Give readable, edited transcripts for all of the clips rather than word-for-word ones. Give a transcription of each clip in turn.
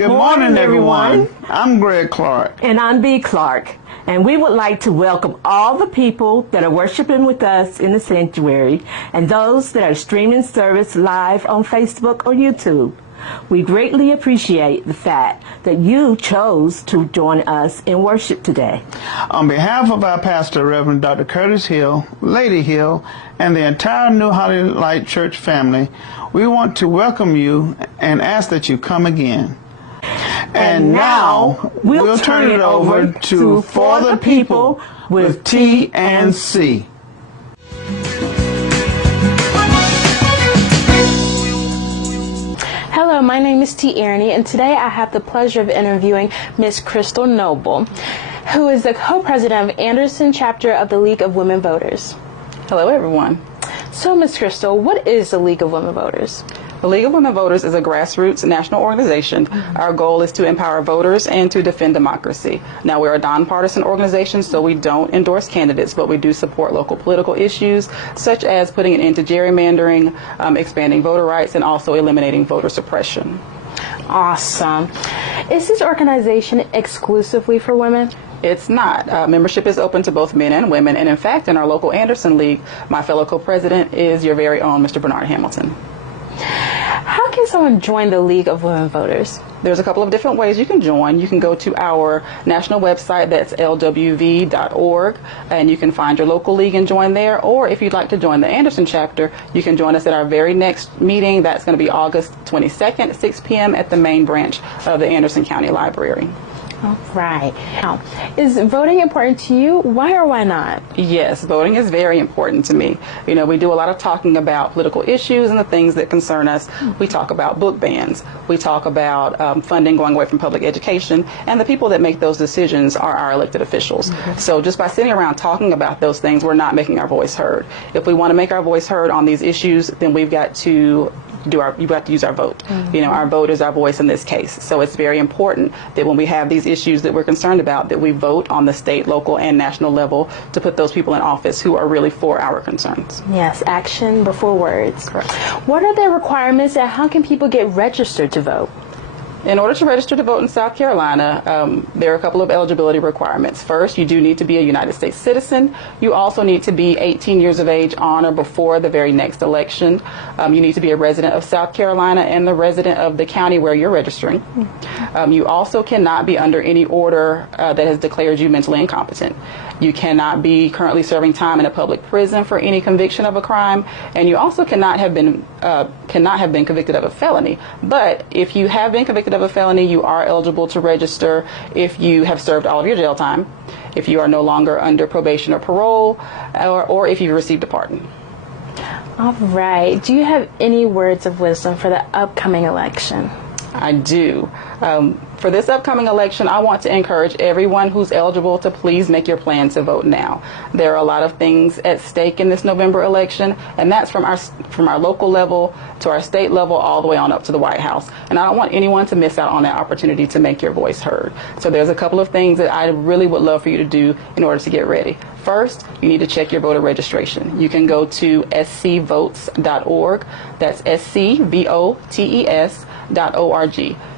Good morning, everyone. I'm Greg Clark. And I'm B. Clark. And we would like to welcome all the people that are worshiping with us in the sanctuary and those that are streaming service live on Facebook or YouTube. We greatly appreciate the fact that you chose to join us in worship today. On behalf of our pastor, Reverend Dr. Curtis Hill, Lady Hill, and the entire New Hollywood Light Church family, we want to welcome you and ask that you come again. And now, we'll turn it over to For the People with T and C. Hello, my name is T. Ernie, and today I have the pleasure of interviewing Miss Crystal Noble, who is the co-president of Anderson chapter of the League of Women Voters. Hello, everyone. So, Miss Crystal, what is the League of Women Voters? The League of Women Voters is a grassroots national organization. Our goal is to empower voters and to defend democracy. Now, we're a nonpartisan organization, so we don't endorse candidates, but we do support local political issues, such as putting an end to gerrymandering, expanding voter rights, and also eliminating voter suppression. Awesome. Is this organization exclusively for women? It's not. Membership is open to both men and women, and in fact, in our local Anderson League, my fellow co-president is your very own Mr. Bernard Hamilton. How can someone join the League of Women Voters? There's a couple of different ways you can join. You can go to our national website, that's lwv.org, and you can find your local league and join there. Or if you'd like to join the Anderson chapter, you can join us at our very next meeting. That's going to be August 22nd at 6 p.m. at the main branch of the Anderson County Library. All right. Now, is voting important to you? Why or why not? Yes, voting is very important to me. You know, we do a lot of talking about political issues and the things that concern us. We talk about book bans. We talk about funding going away from public education. And the people that make those decisions are our elected officials. So just by sitting around talking about those things, we're not making our voice heard. If we want to make our voice heard on these issues, then we've got to you have to use our vote. You know, our vote is our voice in this case. So it's very important that when we have these issues that we're concerned about, that we vote on the state, local, and national level to put those people in office who are really for our concerns. Yes, action before words. Correct. What are the requirements and how can people get registered to vote? In order to register to vote in South Carolina, there are a couple of eligibility requirements. First, you do need to be a United States citizen. You also need to be 18 years of age on or before the very next election. You need to be a resident of South Carolina and the resident of the county where you're registering. You also cannot be under any order that has declared you mentally incompetent. You cannot be currently serving time in a public prison for any conviction of a crime, and you also cannot have been convicted of a felony. But if you have been convicted of a felony, you are eligible to register if you have served all of your jail time, if you are no longer under probation or parole, or if you've received a pardon. All right. Do you have any words of wisdom for the upcoming election? I do. For this upcoming election, I want to encourage everyone who's eligible to please make your plan to vote now. There are a lot of things at stake in this November election, and that's from our local level to our state level all the way on up to the White House. And I don't want anyone to miss out on that opportunity to make your voice heard. So there's a couple of things that I really would love for you to do in order to get ready. First, you need to check your voter registration. You can go to scvotes.org. That's scvotes.org.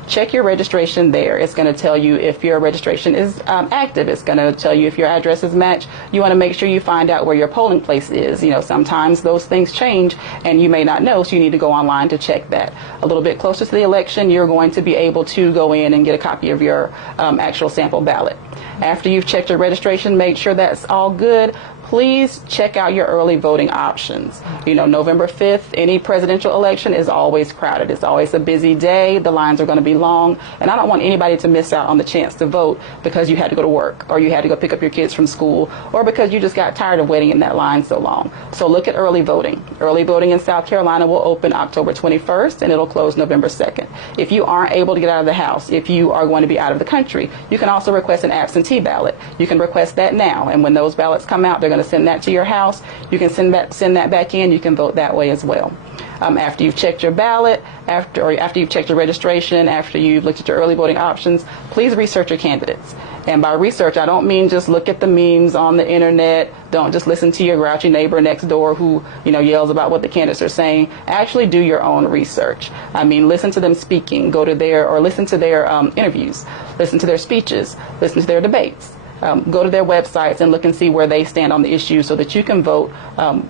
Check your registration there. It's going to tell you if your registration is active. It's going to tell you if your address is matched. You want to make sure you find out where your polling place is. You know, sometimes those things change and you may not know, so you need to go online to check that. A little bit closer to the election, you're going to be able to go in and get a copy of your actual sample ballot. After you've checked your registration, make sure that's all good. Please check out your early voting options. You know, November 5th, any presidential election is always crowded. It's always a busy day. The lines are going to be long. And I don't want anybody to miss out on the chance to vote because you had to go to work, or you had to go pick up your kids from school, or because you just got tired of waiting in that line so long. So look at early voting. Early voting in South Carolina will open October 21st and it'll close November 2nd. If you aren't able to get out of the house, if you are going to be out of the country, you can also request an absentee ballot. You can request that now. And when those ballots come out, they're going to send that to your house. You can send that back in. You can vote that way as well. After you've checked your ballot, after you've checked your registration, after you've looked at your early voting options, please research your candidates. And by research, I don't mean just look at the memes on the internet. Don't just listen to your grouchy neighbor next door who, yells about what the candidates are saying. Actually do your own research. I mean, listen to them speaking, listen to their interviews, listen to their speeches, listen to their debates. Go to their websites and look and see where they stand on the issue so that you can vote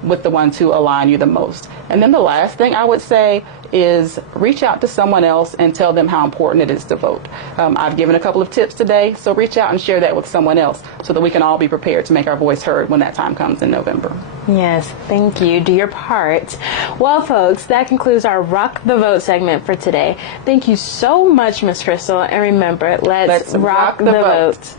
with the ones who align you the most. And then the last thing I would say is reach out to someone else and tell them how important it is to vote. I've given a couple of tips today, so reach out and share that with someone else so that we can all be prepared to make our voice heard when that time comes in November. Yes, thank you. Do your part. Well, folks, that concludes our Rock the Vote segment for today. Thank you so much, Miss Crystal. And remember, let's rock the vote.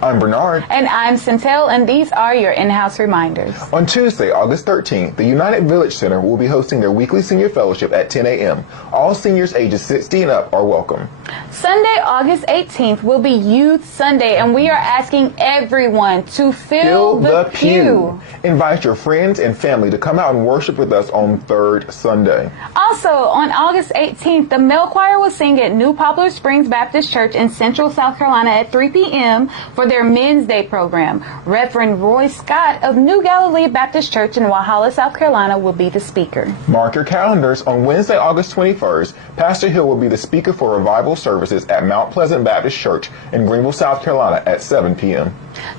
I'm Bernard. And I'm Centel, and these are your in-house reminders. On Tuesday, August 13th, the United Village Center will be hosting their weekly senior fellowship at 10 a.m. All seniors ages 60 and up are welcome. Sunday, August 18th will be Youth Sunday, and we are asking everyone to fill the pew. Invite your friends and family to come out and worship with us on third Sunday. Also, on August 18th, the male choir will sing at New Poplar Springs Baptist Church in Central South Carolina at 3 p.m. for their Men's Day program. Reverend Roy Scott of New Galilee Baptist Church in Walhalla, South Carolina will be the speaker. Mark your calendars. On Wednesday, August 21st, Pastor Hill will be the speaker for revival services at Mount Pleasant Baptist Church in Greenville, South Carolina at 7 p.m.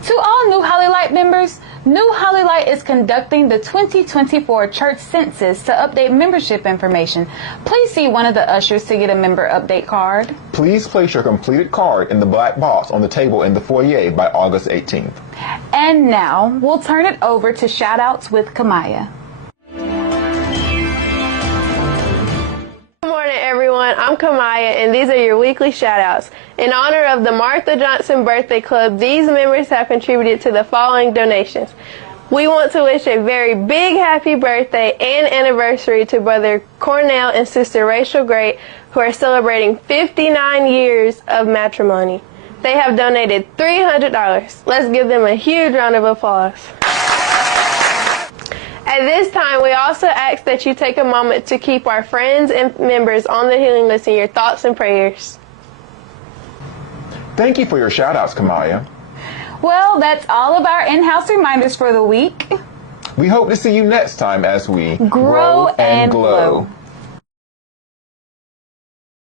To all New Holly Light members, New Holly Light is conducting the 2024 church census to update membership information. Please see one of the ushers to get a member update card. Please place your completed card in the black box on the table in the foyer by August 18th. And now, we'll turn it over to shout-outs with Kamaya. Good morning, everyone. I'm Kamaya, and these are your weekly shout-outs. In honor of the Martha Johnson Birthday Club, these members have contributed to the following donations. We want to wish a very big happy birthday and anniversary to Brother Cornell and Sister Rachel Great, who are celebrating 59 years of matrimony. They have donated $300. Let's give them a huge round of applause. At this time, we also ask that you take a moment to keep our friends and members on the healing list in your thoughts and prayers. Thank you for your shout-outs, Kamaya. Well, that's all of our in-house reminders for the week. We hope to see you next time as we grow and glow.